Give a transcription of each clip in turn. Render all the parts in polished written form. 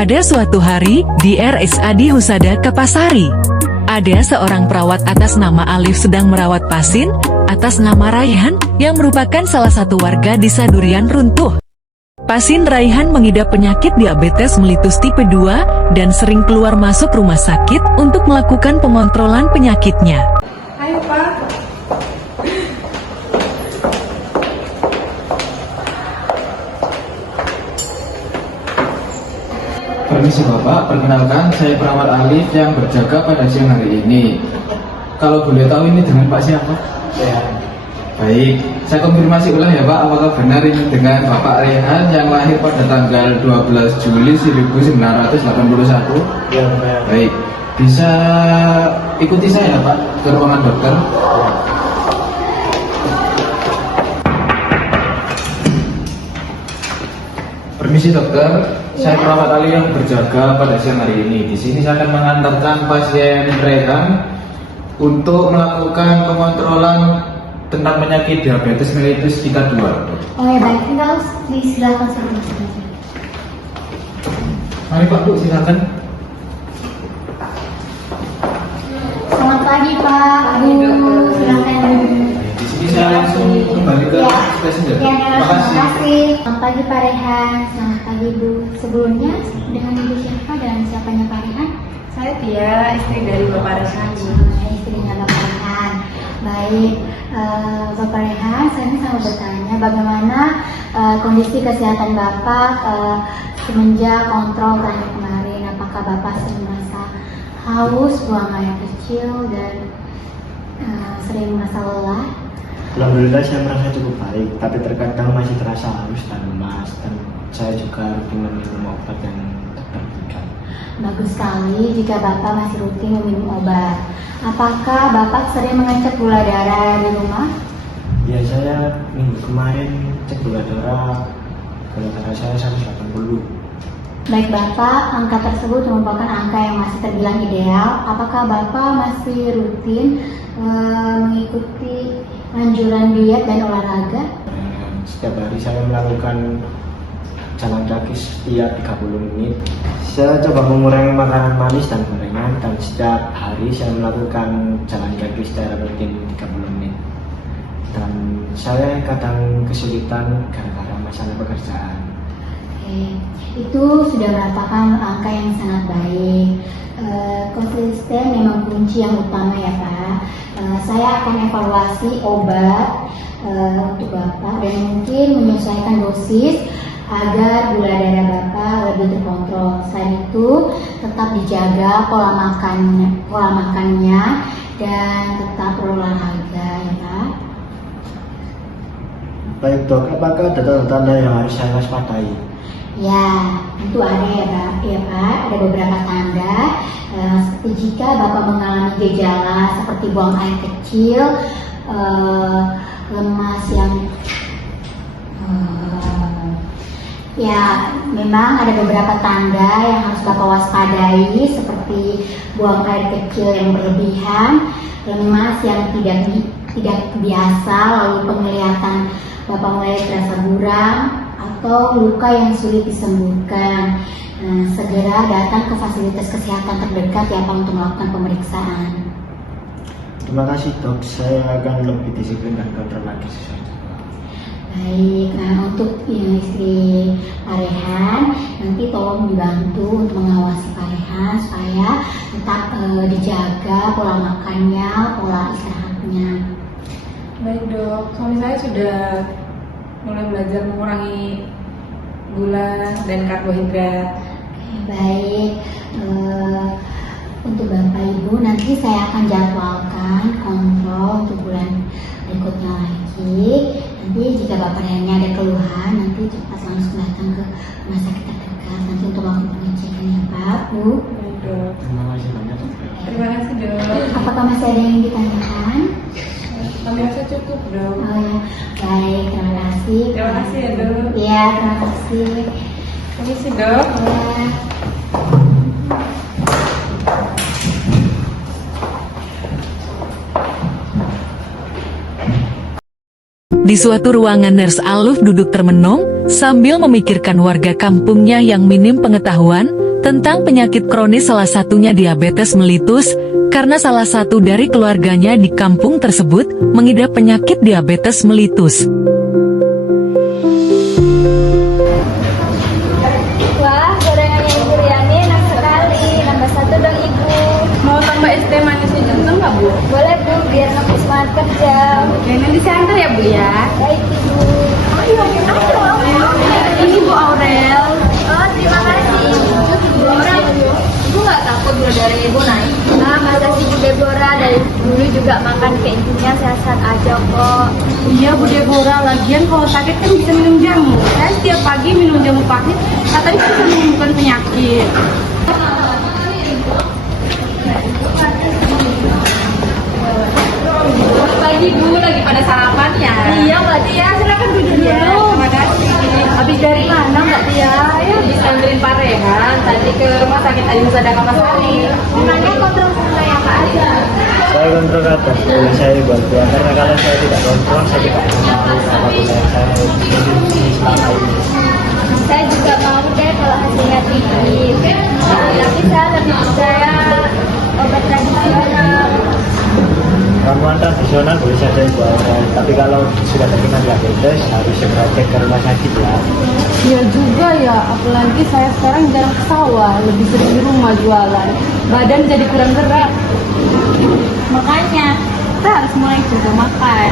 Pada suatu hari, di RSAD Husada Kapasari, ada seorang perawat atas nama Alif sedang merawat pasien atas nama Raihan yang merupakan salah satu warga desa Durian Runtuh. Pasien Raihan mengidap penyakit diabetes melitus tipe 2 dan sering keluar masuk rumah sakit untuk melakukan pengontrolan penyakitnya. Ayo Pak. Permisi Bapak, perkenalkan saya perawat Alif yang berjaga pada siang hari ini. Kalau boleh tahu ini dengan Pak siapa? Ya, Baik, saya konfirmasi ulang ya Pak, apakah benar ini dengan Bapak Rehan yang lahir pada tanggal 12 Juli 1981? ya benar. Baik, bisa ikuti saya Pak ke ruangan dokter. Permisi dokter, saya perawat Ali yang berjaga pada siang hari ini. Di sini saya akan mengantarkan pasien Rehan untuk melakukan pengontrolan tentang penyakit diabetes mellitus tipe 2. Oh ya baik, enggak silakan saja. Mari Pak Bu, silakan. Selamat pagi Pak, Bu, silakan. Di sini saya langsung kembali ke stasiun. Ya, Terima terima kasih. kasih. Selamat pagi Pak Rehan, selamat pagi Bu. Sebelumnya dengan Ibu siapa dan siapanya Pak Rehan? Saya Tia, istri dari Bapak Rehan. Istrinya Bapak Rehan. Baik, Bapak Rehan, saya ini mau bertanya bagaimana kondisi kesehatan Bapak semenjak kontrol terakhir kemarin. Apakah Bapak sering merasa haus, buang air kecil, dan sering merasa lelah? Alhamdulillah saya merasa cukup baik, tapi terkadang masih terasa haus dan lemas, dan saya juga rutin meminum obat yang tertentu. Bagus sekali jika Bapak masih rutin meminum obat. Apakah Bapak sering mengecek gula darah di rumah? Ya, saya minggu kemarin cek gula darah saya 180. Baik Bapak, angka tersebut merupakan angka yang masih terbilang ideal. Apakah Bapak masih rutin mengikuti anjuran diet dan olahraga? Setiap hari saya melakukan jalan kaki setiap 30 menit. Saya coba mengurangi makanan manis dan gorengan, dan setiap hari saya melakukan jalan kaki secara rutin 30 menit. Dan saya kadang kesulitan gara-gara masalah pekerjaan. Oke, itu sudah merupakan angka yang sangat baik. Konsisten memang kunci yang utama ya Pak. Saya akan evaluasi obat untuk Bapak dan mungkin menyesuaikan dosis agar gula darah Bapak lebih terkontrol. Selain itu, tetap dijaga pola makannya dan tetap berolahraga ya Pak. Baik dok, apakah ada tanda-tanda yang harus saya waspadai? Ya, tentu ada ya Pak. Ya Pak, ada beberapa tanda. Seperti jika Bapak mengalami gejala seperti buang air kecil, lemas yang ya, memang ada beberapa tanda yang harus Bapak waspadai seperti buang air kecil yang berlebihan, lemas yang tidak biasa, lalu penglihatan Bapak mulai terasa buram, atau luka yang sulit disembuhkan. Segera datang ke fasilitas kesehatan terdekat ya Pak untuk melakukan pemeriksaan. Terima kasih dok, saya akan lebih disiplin dan kontrol lagi sesuai. Baik, untuk istri Pak Rehan, nanti tolong dibantu untuk mengawasi Pak Rehan supaya tetap dijaga pola makannya, pola istirahatnya. Baik dok, suami saya sudah mulai belajar mengurangi gula dan karbohidrat. Baik, untuk Bapak Ibu nanti saya akan jadwalkan kontrol untuk bulan berikutnya lagi. Nanti jika Bapak Rehannya ada keluhan, nanti cepat langsung datang ke rumah sakit terdekat nanti untuk melakukan pengecekan ya Pak, Bu. Baik dok. Terima kasih banyak dok. Terima kasih dok. Apakah masih ada yang ditanyakan? Kami rasa cukup dok. Oh ya, baik, terima kasih. Terima kasih ya dok. Iya, terima kasih. Permisi dok. Ya. Di suatu ruangan Nurse Aluf duduk termenung sambil memikirkan warga kampungnya yang minim pengetahuan tentang penyakit kronis salah satunya diabetes mellitus, karena salah satu dari keluarganya di kampung tersebut mengidap penyakit diabetes mellitus. Wah, gorengannya Ibu Riani enak sekali. Nambah satu dong Ibu. Mau tambah es teh manisnya juga nggak Bu? Boleh Bu, biar nambah semangat kerja. Oke, nanti saya antar ya Bu ya. Baik Ibu. Ini Bu Aurel. Oh, terima kasih. Ibu Aurel. Ibu nggak takut gula darah Ibu naik? Nah, masa sih Bu Deborah dari dulu juga makan kayak gininya sehat-sehat aja kok. Iya Bu Deborah, lagian kalau sakit kan bisa minum jamu. Saya setiap pagi minum jamu pahit, katanya bisa menyembuhkan penyakit. Pagi Bu, lagi pada sarapan ya? Iya Mbak Tia, silakan duduk dulu. Ya, terima kasih. Habis dari mana Mbak Tia? Saya bisa ambilin Pak Rehan tadi ke rumah sakit Adi Husada Kamasari. Memangnya kontrol semua yang Pak ada? Saya kontrol atas boleh saya bantu karena kalau saya tidak kontrol saya tidak tahu apapun yang saya konsumsi selama ini. Saya juga mau deh kalau hasilnya tinggi. Tapi saya lebih percaya obat tradisional. Ramuan tradisional boleh saja Ibu Aurel, tapi kalau sudah terkena diabetes harus segera cek ke rumah sakit ya. Iya juga ya, apalagi saya sekarang jarang ke sawah, lebih sering di rumah jualan. Badan jadi kurang gerak. Makanya kita harus mulai jaga makan.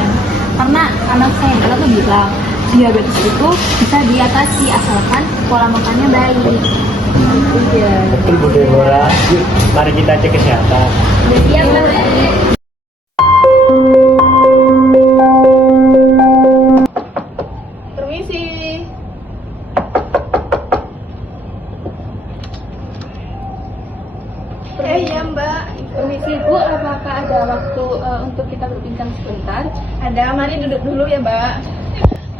Karena anak saya yang tuh bilang diabetes itu bisa diatasi asalkan pola makannya baik. Iya. Betul Bu Deborah, yuk mari kita cek kesehatan. Iya Mbak. Permisi. Iya Mbak. Permisi Bu, apakah ada waktu untuk kita berbincang sebentar? Ada, mari duduk dulu ya Mbak.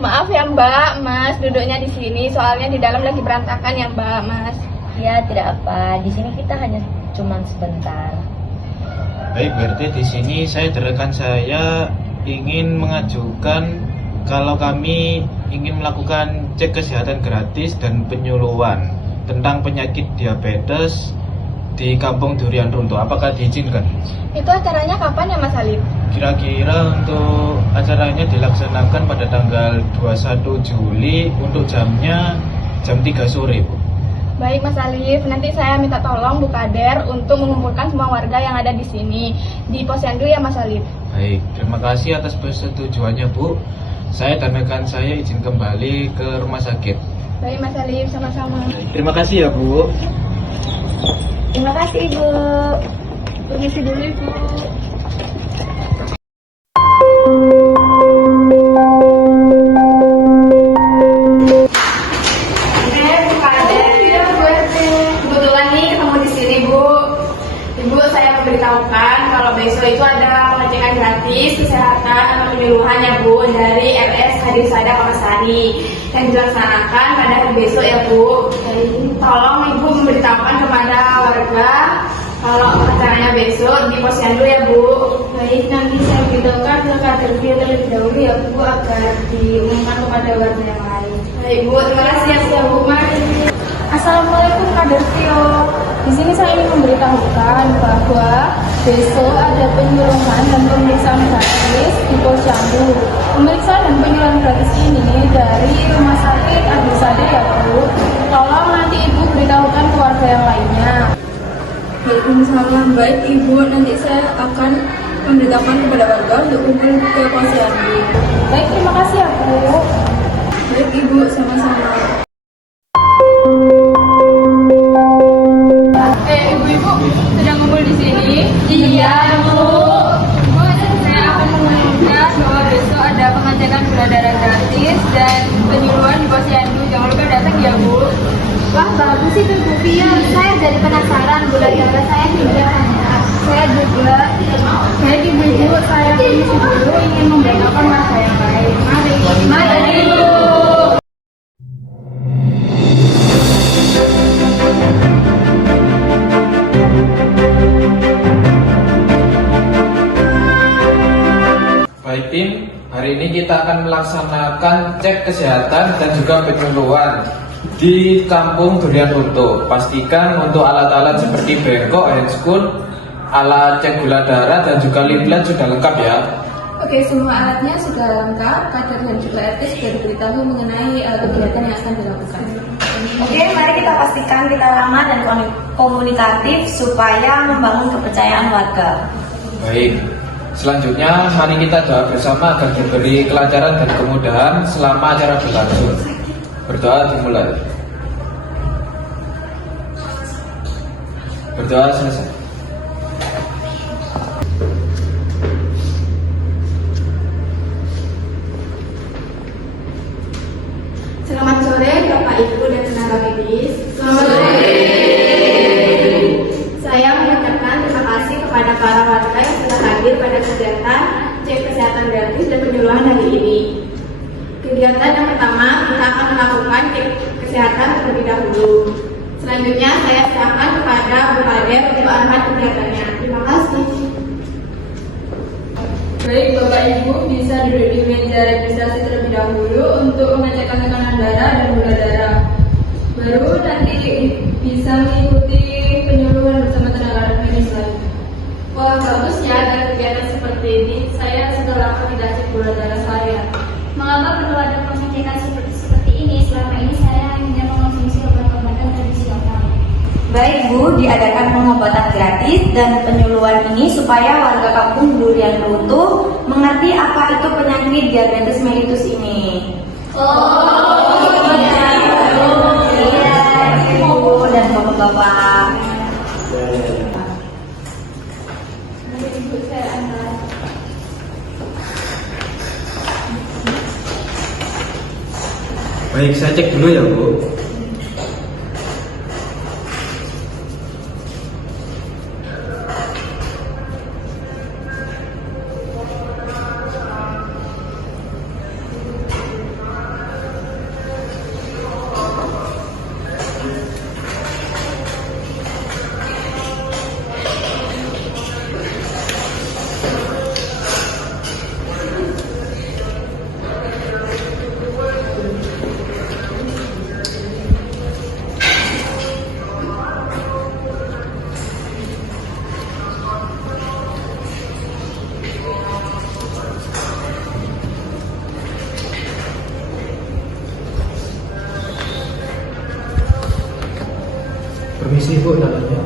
Maaf ya Mbak, Mas duduknya di sini, soalnya di dalam lagi berantakan ya Mbak, Mas. Ya, tidak apa. Di sini kita hanya cuman sebentar. Baik, berarti di sini saya dan rekan saya ingin mengajukan kalau kami ingin melakukan cek kesehatan gratis dan penyuluhan tentang penyakit diabetes di Kampung Durian Runtuh. Apakah diizinkan? Itu acaranya kapan ya Mas Alif? Kira-kira untuk acaranya dilaksanakan pada tanggal 21 Juli untuk jamnya jam 3 sore, Bu. Baik Mas Alif, nanti saya minta tolong Bu Kader untuk mengumpulkan semua warga yang ada di sini di Posyandu ya Mas Alif. Baik, terima kasih atas persetujuannya, Bu. Saya dan rekan saya izin kembali ke rumah sakit. Baik Mas Alif, sama-sama. Terima kasih ya, Bu. Terima kasih Ibu. Permisi dulu Ibu. Kebetulan nih ketemu di sini Bu. Ibu, saya memberitahukan kalau besok itu ada pengecekan gratis kesehatan atau penyuluhan ya Bu dari RS Adi Husada Kamasari yang dilaksanakan pada hari besok ya Bu. Tolong Ibu memberitahukan kepada warga kalau acaranya besok di Posyandu ya Bu. Baik, nanti saya beritahukan ke kader terlebih dahulu ya Bu agar diumumkan kepada warga yang lain. Baik Bu, terima kasih ya Bu. Mari. Assalamualaikum Kader Tio. Di sini saya ingin memberitahukan bahwa besok ada penyuluhan dan pemeriksaan gratis di Posyandu. Pemeriksaan dan penyuluhan gratis ini dari Rumah Sakit Adi Husada ya Bu. Tolong nanti Ibu beritahukan keluarga yang lainnya. Waalaikumsalam. Baik Ibu, nanti saya akan memberitahukan kepada warga untuk kumpul ke Posyandu. Baik, terima kasih ya Bu. Baik Ibu, sama-sama. Ibu-ibu sedang ngumpul di sini? Iya Bu. Bu, saya akan mengumumkan bahwa besok ada pengecekan gula darah gratis dan penyuluhan di Posyandu. Jangan lupa datang ya Bu. Wah, bagus itu Bu Pia. Saya jadi penasaran gula darah saya tinggi. Saya juga. Baik ibu-ibu, saya permisi dulu ingin memberitahukan warga yang lain. Mari. Mari Bu. Baik tim, hari ini kita akan melaksanakan cek kesehatan dan juga penyuluhan Di kampung Durian Runtuh, pastikan untuk alat-alat seperti bengkok, handscoon, alat cek gula darah dan juga liplet sudah lengkap ya. Oke, semua alatnya sudah lengkap. Kader dan juga RT sudah diberitahu mengenai kegiatan yang akan dilakukan. Oke, mari kita pastikan kita ramah dan komunikatif supaya membangun kepercayaan warga. Baik, selanjutnya mari kita doa bersama agar diberi kelancaran dan kemudahan selama acara berlangsung. Berdoa dimulai. Berdoa selesai. Selamat sore Bapak Ibu dan tenaga medis. Saya mengucapkan terima kasih kepada para warga yang sudah hadir pada kegiatan cek kesehatan gratis dan penyuluhan hari ini. Kegiatan yang pertama, kita akan melakukan cek kesehatan terlebih dahulu. Selanjutnya saya serahkan kepada Bu Kader untuk arahan kegiatannya. Terima kasih. Baik, Bapak Ibu bisa duduk di meja registrasi terlebih dahulu untuk mengecekkan tekanan darah dan gula darah. Baru nanti bisa mengikuti penyuluhan bersama tenaga medis lain. Wah, bagus ya ada kegiatan seperti ini. Saya sudah lama tidak cek gula darah saya. Mengapa perlu ada pengecekan seperti ini? Selama ini saya hanya mengonsumsi obat-obatan tradisional. Baik Bu, diadakan pengobatan gratis dan penyuluhan ini supaya warga kampung Durian Runtuh mengerti apa itu penyakit diabetes mellitus ini. Ibu dan bapak-bapak. Baik, saya cek dulu ya Bu. Permisi Bu, dalamnya.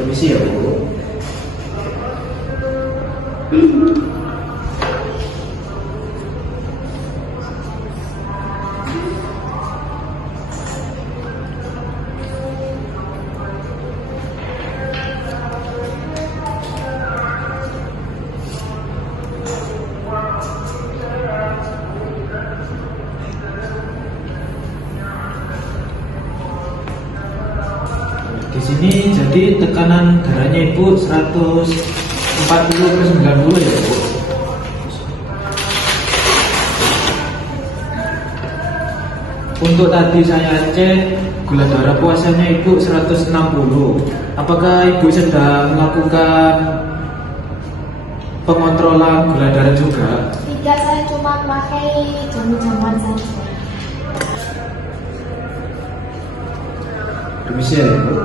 Permisi ya Bu. Di sini jadi tekanan darahnya Ibu 140/90 ya Bu. Untuk tadi saya cek gula darah puasanya Ibu 160. Apakah Ibu sedang melakukan pengontrolan gula darah juga? Tidak, saya cuma pakai jamu-jamuan saja. Permisi ya Ibu.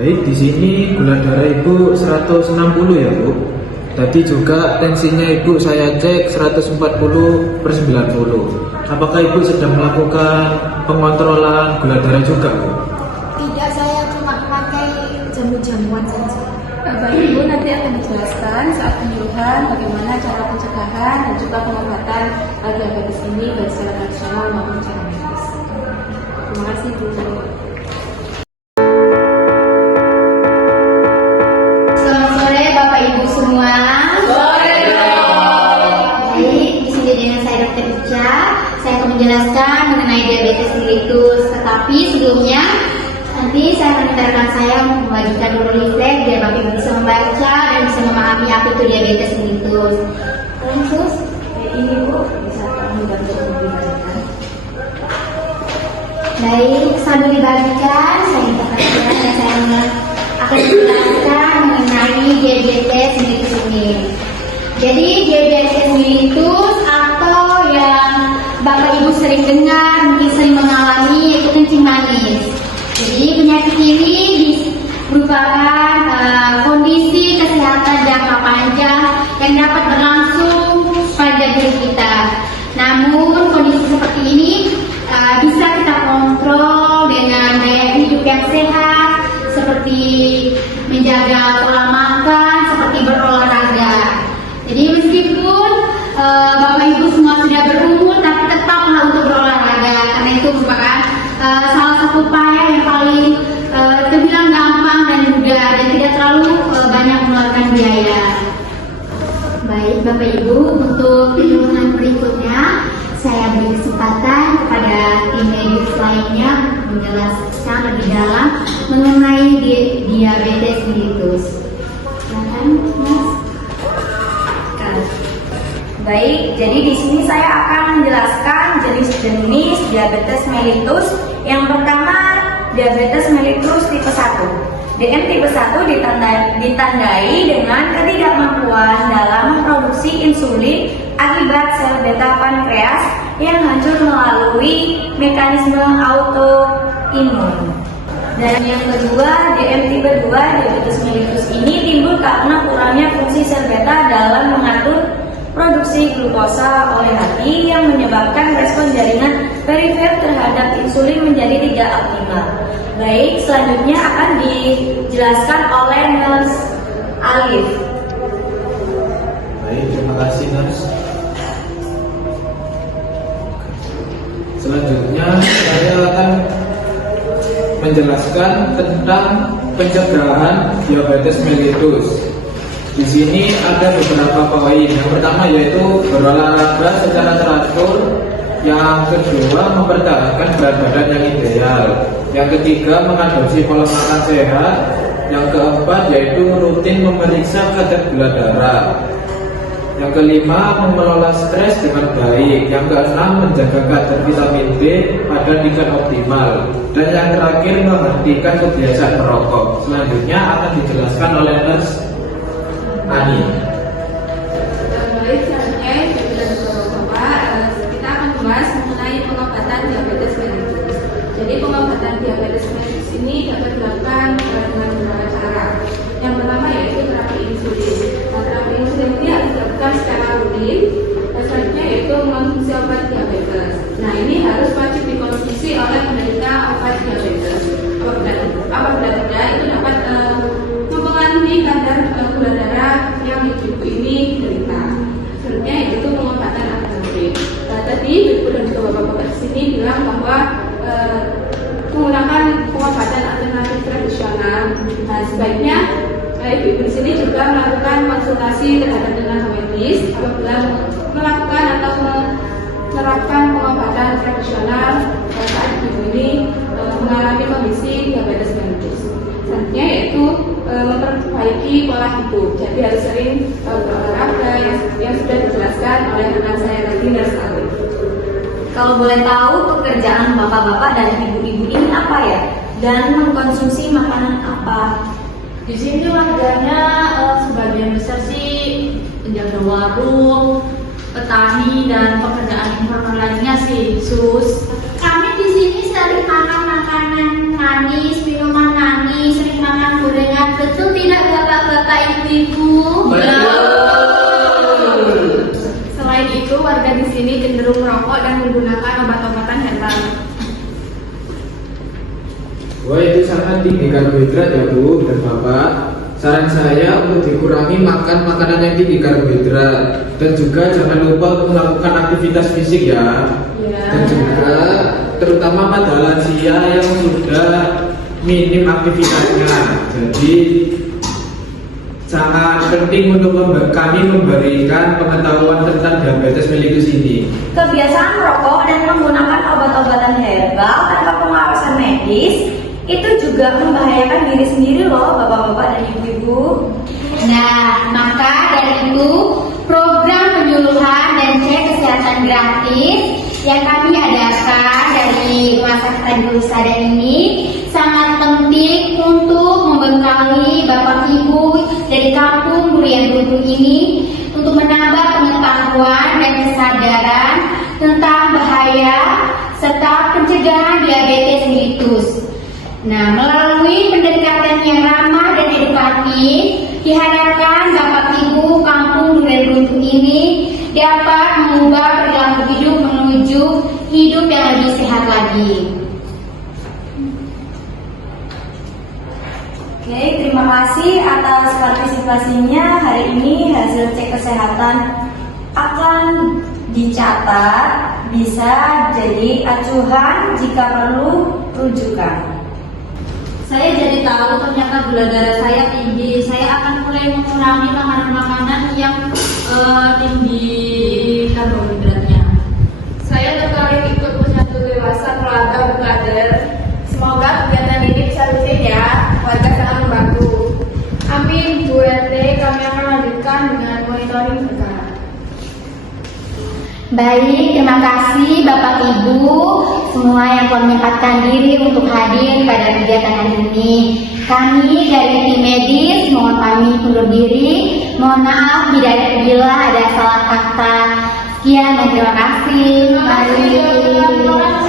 Baik, di sini gula darah Ibu 160 ya Bu. Tadi juga tensinya Ibu saya cek 140/90. Apakah Ibu sedang melakukan pengontrolan gula darah juga Bu? Tidak, saya cuma pakai jamu-jamu temuan saja. Bapak Ibu nanti akan dijelaskan saat penyuluhan bagaimana cara pencegahan dan juga pengobatan diabetes ini baik secara tradisional maupun secara medis. Terima kasih Bu. Selamat sore Bapak Ibu semua. Baik, di sini dengan saya Dr. Ica, saya akan menjelaskan mengenai diabetes mellitus. Tetapi sebelumnya, nanti saya akan minta rekan saya membagikan dulu leaflet biar Bapak Ibu bisa membaca dan bisa memahami apa itu diabetes mellitus. Sus, ini Bu, bisa kamu bantu dibagikan. Baik, sambil dibagikan, saya minta perhatian dan saya akan menjelaskan mengenai diabetes mellitus ini. Jadi diabetes mellitus atau yang Bapak Ibu sering dengar, mungkin sering mengalami, yaitu kencing manis. Jadi penyakit ini merupakan kondisi kesehatan jangka panjang yang dapat berlangsung pada diri kita. Namun kondisi seperti ini bisa kita kontrol dengan gaya hidup yang sehat, seperti menjaga pola makan, seperti berolahraga. Jadi meskipun Bapak Ibu semua sudah berumur, tapi tetaplah untuk berolahraga karena itu merupakan salah satu upaya yang paling terbilang gampang dan mudah dan tidak terlalu banyak mengeluarkan biaya. Baik Bapak Ibu, untuk penyuluhan berikutnya saya beri kesempatan kepada tim medis lainnya menjelaskan lebih dalam mengenai diabetes mellitus. Silakan Mas. Baik, jadi di sini saya akan menjelaskan jenis-jenis diabetes mellitus. Yang pertama, diabetes mellitus tipe 1. DM tipe 1 ditandai dengan ketidakmampuan dalam memproduksi insulin akibat sel beta pankreas yang hancur melalui mekanisme autoimun. Dan yang kedua, DM tipe 2, diabetes mellitus ini timbul karena kurangnya fungsi sel beta dalam mengatur produksi glukosa oleh hati yang menyebabkan respon jaringan perifer terhadap insulin menjadi tidak optimal. Baik, selanjutnya akan dijelaskan oleh Nurse Alif. Baik, terima kasih Nurse. Selanjutnya saya akan menjelaskan tentang pencegahan diabetes mellitus. Di sini ada beberapa poin. Yang pertama yaitu berolahraga secara teratur. Yang kedua, mempertahankan berat badan yang ideal. Yang ketiga, mengadopsi pola makan sehat. Yang keempat yaitu rutin memeriksa kadar gula darah. Yang kelima, mengelola stres dengan baik. Yang keenam, menjaga kadar vitamin D pada tingkat optimal. Dan yang terakhir, menghentikan kebiasaan merokok. Selanjutnya akan dijelaskan oleh Nurse Ani. Baik, selanjutnya dan Bapak, kita akan membahas mengenai pengobatan diabetes mellitus. Jadi pengobatan diabetes mellitus ini dapat dilakukan dengan beberapa cara. Yang pertama yaitu terapi insulin. Nah, terapi insulin ini harus dilakukan secara rutin. Dan selanjutnya yaitu mengonsumsi obat diabetes. Nah, ini harus wajib dikonsumsi oleh penderita obat diabetes. Apabila tidak, itu dapat mempengaruhi kadar gula darah yang di tubuh ini derita. Selanjutnya yaitu pengobatan alternatif. Tadi Ibu dan juga Bapak-bapak di sini bilang bahwa menggunakan pengobatan alternatif tradisional. Nah, sebaiknya Ibu di sini juga melakukan konsultasi terhadap tenaga medis apabila melakukan atau menerapkan pengobatan tradisional saat Ibu ini mengalami kondisi diabetes mellitus. Selanjutnya yaitu memperbaiki pola hidup. Jadi harus sering berolahraga yang sudah dijelaskan oleh rekan saya tadi Nurse Alif. Kalau boleh tahu, pekerjaan bapak-bapak dan ibu-ibu ini apa ya? Dan mengkonsumsi makanan apa? Di sini warganya sebagian besar sih penjaga warung, petani dan pekerjaan informal lainnya sih, Sus. Kami di sini sering makan makanan manis, minuman manis, sering makan gorengan. Betul tidak bapak-bapak ibu-ibu? Selain itu, warga di sini cenderung merokok dan menggunakan obat-obatan herbal. Wah, itu sangat tinggi karbohidrat ya Bu dan Bapak. Saran saya untuk dikurangi makan makanan yang tinggi karbohidrat dan juga jangan lupa untuk melakukan aktivitas fisik ya. Dan juga terutama pada lansia yang sudah minim aktivitasnya. Jadi sangat penting untuk kami memberikan pengetahuan tentang diabetes mellitus ini. Kebiasaan merokok dan menggunakan obat-obatan herbal tanpa pengawasan medis itu juga membahayakan diri sendiri loh, bapak-bapak dan ibu-ibu. Nah, maka dari itu program penyuluhan dan cek kesehatan gratis yang kami adakan dari Rumah Sakit Adi Husada ini sangat penting untuk membekali bapak ibu dari kampung Durian Runtuh ini untuk menambah pengetahuan dan kesadaran tentang bahaya serta pencegahan diabetes mellitus. Nah, melalui pendekatan yang ramah dan edukatif, diharapkan Bapak Ibu kampung Durian Runtuh ini dapat mengubah perilaku hidup menuju hidup yang lebih sehat lagi. Oke, terima kasih atas partisipasinya. Hari ini hasil cek kesehatan akan dicatat, bisa jadi acuan jika perlu rujukan. Saya jadi tahu ternyata gula darah saya tinggi. Saya akan mulai mengurangi makanan-makanan yang tinggi karbohidratnya. Saya tertarik ikut menyatu dewasa keluarga berkader. Semoga kegiatan ini bisa rutin ya. Warga sangat membantu. Amin, Bu RT. Kami akan lanjutkan dengan monitoring berkala. Baik, terima kasih Bapak Ibu semua yang telah menyempatkan diri untuk hadir pada kegiatan hari ini. Kami dari tim medis mohon pamit undur diri. Mohon maaf bila ada salah kata. Sekian dan terima kasih. Mari.